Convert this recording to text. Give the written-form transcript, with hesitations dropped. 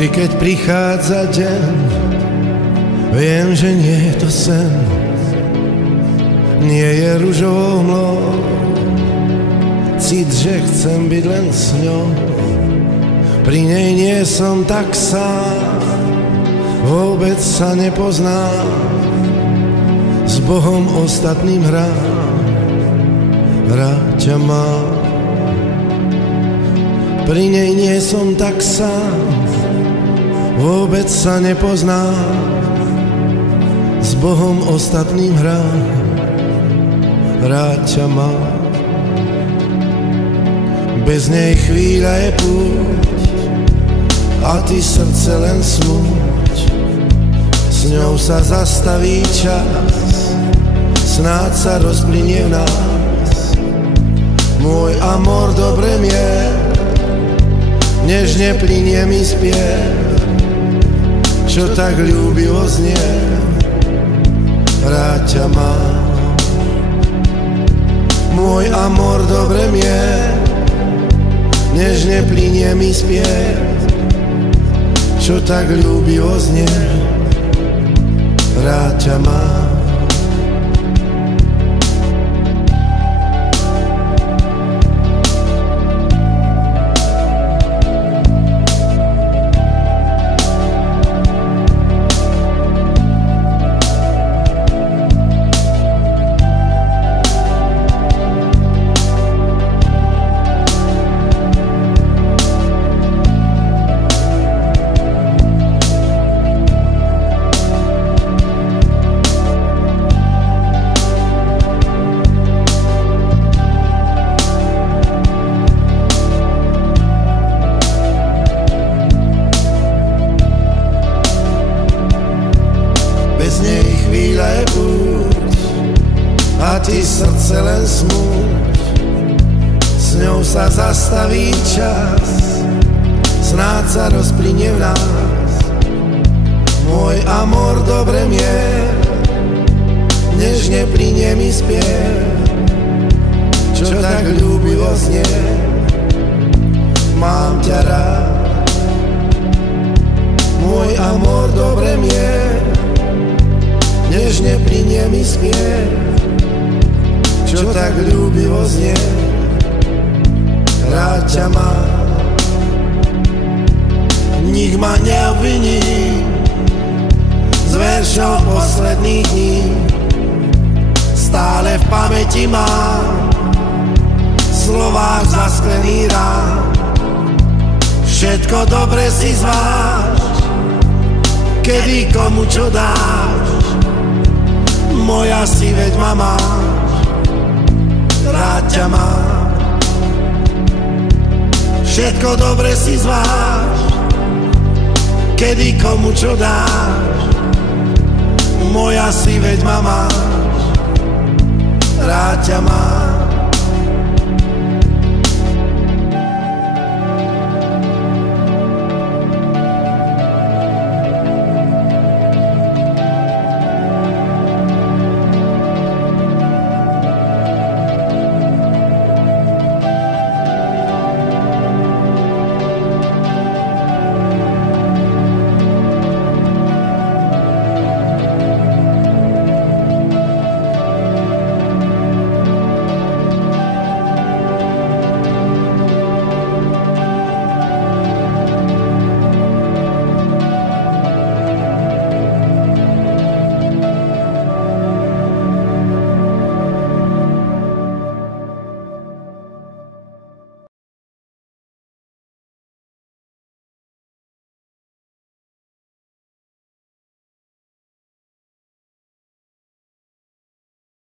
Vždy, keď prichádza deň, viem, že nie je to sen. Nie je ružovou mlou, cít, že chcem byť len s ňou. Pri nej nie som tak sám, vôbec sa nepoznám. S Bohom ostatným hrám, ráť ťa mám. Pri nej nie som tak sám, vôbec sa nepoznám. S Bohom ostatným hrám, rád ťa mám. Bez nej chvíľa je púť a ty srdce len smúť. S ňou sa zastaví čas, snáď sa rozplynie v nás. Môj amor dobre mier, nežne plynie mi spiev, čo tak ľúbivo znie, rád ťa mám. Môj amor dobre mier, nežne plynie mi spiev, čo tak ľúbivo znie, rád ťa mám. Bez nej chvíľa je púť a ty srdce len smúť. S ňou sa zastaví čas, snáď sa rozplynie v nás. Môj amor dobre mier, nežne plynie mi spiev, čo tak ľúbivo znie, mám ťa rád. Môj amor dobre mier, nežne plynie mi spiev, čo tak ľúbivo znie, rád ťa mám. Nik ma neobviní z veršov posledných dní, stále v pamäti mám slovách zasklený rám. Všetko dobre si zváž, kedy komu čo dáš, moja si veď ma máš, rád ťa mám. Všetko dobre si zváž, kedy komu čo dáš, moja si veď ma máš, rád ťa mám.